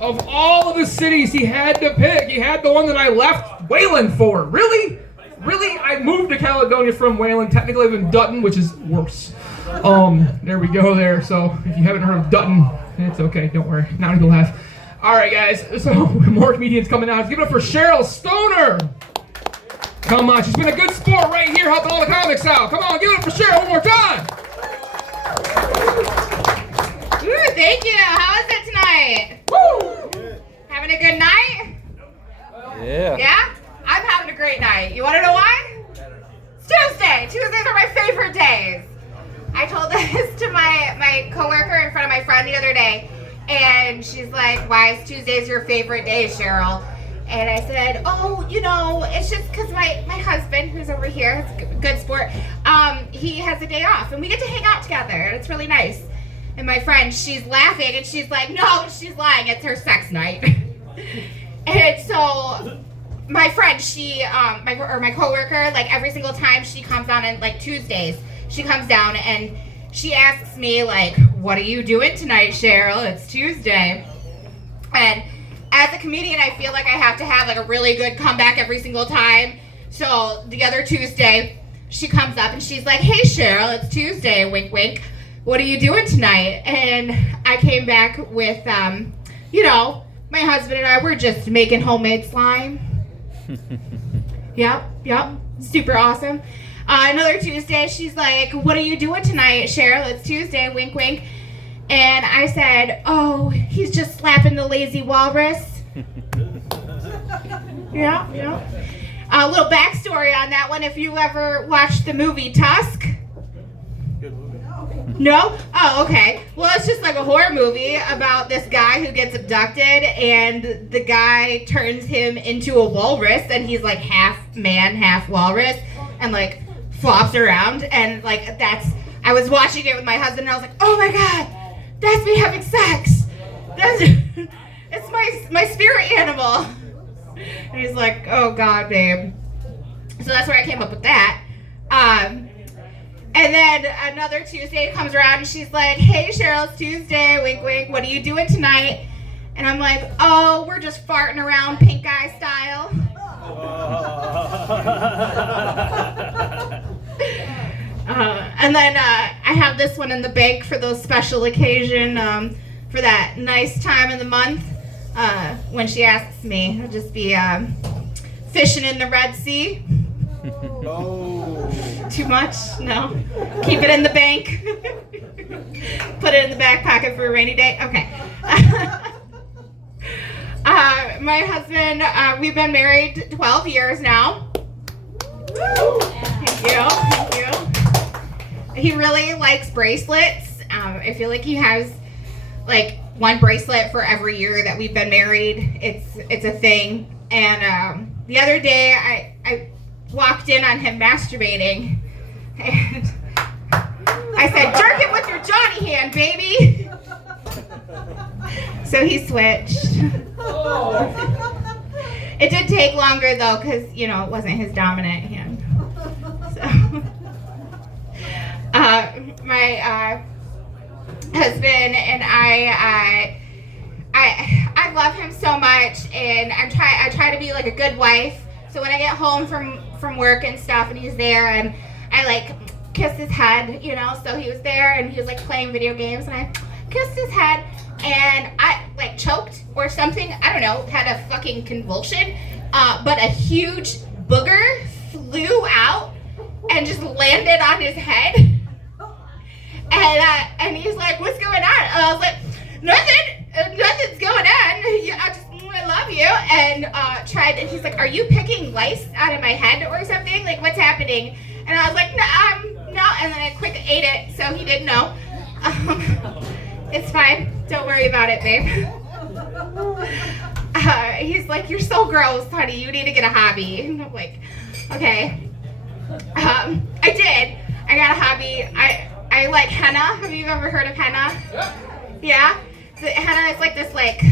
Of all of the cities he had to pick, he had the one that I left Wayland for. Really? Really? I moved to Caledonia from Wayland. Technically I live in Dutton, which is worse. There we go there. So if you haven't heard of Dutton, it's okay. Don't worry. Not gonna laugh. All right, guys. So more comedians coming out. Let's give it up for Cheryl Stoner. Come on. She's been a good sport right here helping all the comics out. Come on. Give it up for Cheryl one more time. Ooh, thank you. How is it tonight? Woo! Having a good night? Yeah. Yeah? I'm having a great night. You want to know why? It's Tuesday. Tuesdays are my favorite days. I told this to my coworker in front of my friend the other day, and she's like, why is Tuesdays your favorite day, Cheryl? And I said, oh, you know, it's just because my husband, who's over here, is a good sport, he has a day off, and we get to hang out together, and it's really nice. And my friend, she's laughing, and she's like, no, she's lying, it's her sex night. And so my friend, she, my coworker, like every single time she comes on, and like Tuesdays, she comes down and she asks me, like, what are you doing tonight, Cheryl? It's Tuesday. And as a comedian, I feel like I have to have like a really good comeback every single time. So the other Tuesday, she comes up and she's like, hey, Cheryl, it's Tuesday, wink, wink. What are you doing tonight? And I came back with, you know, my husband and I were just making homemade slime. Yep, super awesome. Another Tuesday, she's like, what are you doing tonight, Cheryl? It's Tuesday, wink, wink. And I said, oh, he's just slapping the lazy walrus. Yeah. A little backstory on that one, if you ever watched the movie Tusk. No? Oh, okay. Well, it's just like a horror movie about this guy who gets abducted, and the guy turns him into a walrus, and he's like half man, half walrus, and like flops around, and like I was watching it with my husband, and I was like, oh my god, that's me having sex. It's my spirit animal. And he's like, oh god, babe. So that's where I came up with that. And then another Tuesday comes around and she's like, hey, Cheryl, it's Tuesday, wink, wink, what are you doing tonight? And I'm like, oh, we're just farting around pink eye style. And then I have this one in the bank for those special occasion, for that nice time of the month, when she asks me. I'll just be fishing in the Red Sea. Too much? No. Keep it in the bank. Put it in the back pocket for a rainy day. Okay. My husband, we've been married 12 years now. Thank you. He really likes bracelets. I feel like he has like one bracelet for every year that we've been married. It's a thing. And the other day I walked in on him masturbating, and I said, jerk it with your Johnny hand, baby. So he switched. It did take longer though, because it wasn't his dominant hand. So my husband and I love him so much, and I try to be like a good wife. So when I get home from work and stuff, and he's there, and I like kiss his head, so he was there, and he was like playing video games, and I kissed his head, and I like choked or something, I don't know, had a fucking convulsion, but a huge booger flew out and just landed on his head, and he's like, what's going on? And I was like, nothing's going on. I love you. And he's like, are you picking lice out of my head or something? Like, what's happening? And I was like, no. And then I quick ate it, so he didn't know. It's fine. Don't worry about it, babe. He's like, you're so gross, honey. You need to get a hobby. And I'm like, okay. I did. I got a hobby. I like henna. Have you ever heard of henna? Yeah? So henna is like this like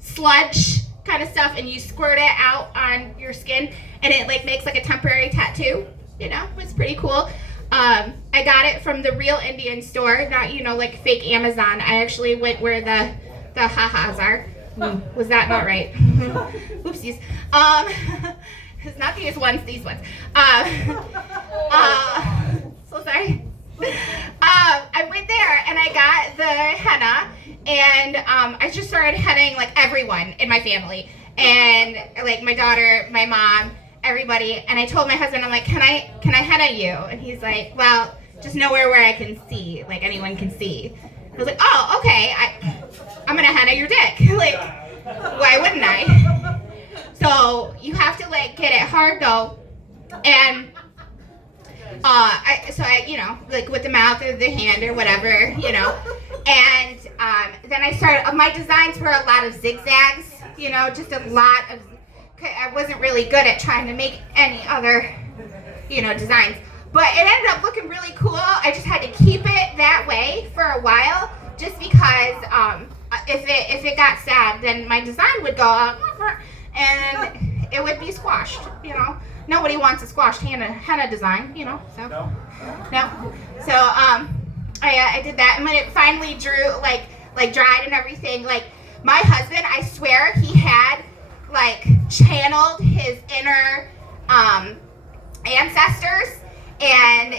sludge kind of stuff, and you squirt it out on your skin, and it like makes like a temporary tattoo. It's pretty cool. I got it from the real Indian store, not, like fake Amazon. I actually went where the ha-has are. Was that not right? Oopsies. It's not these ones, these ones. So sorry. I went there and I got the henna, and I just started hennaing like everyone in my family, and like my daughter, my mom, everybody. And I told my husband, I'm like, can I henna you? And he's like, well, just nowhere where I can see, like anyone can see. I was like, oh, okay, I'm gonna henna your dick. Like, why wouldn't I? So you have to like get it hard though, and I like with the mouth or the hand or whatever, and then I started. My designs were a lot of zigzags, just a lot of. I wasn't really good at trying to make any other, designs, but it ended up looking really cool. I just had to keep it that way for a while, just because if it got sad, then my design would go and it would be squashed. Nobody wants a squashed henna design, so no. So I did that, and when it finally drew like dried and everything, like my husband, I swear he had like channeled his inner ancestors, and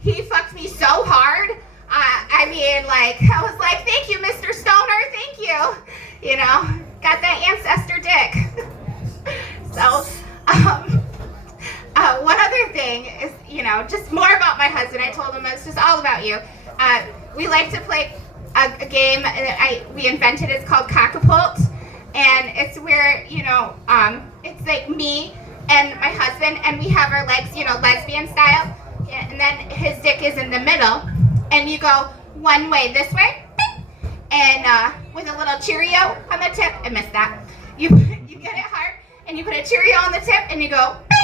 he fucked me so hard. I mean, like, I was like, thank you, Mr. Stoner, thank you. Got that ancestor dick. So, one other thing is, just more about my husband. I told him it's just all about you. We like to play a game that we invented. It's called Cockapult. And it's where, it's like me and my husband, and we have our legs, lesbian style. And then his dick is in the middle. And you go one way this way, and with a little Cheerio on the tip. I missed that. You get it hard, and you put a Cheerio on the tip, and you go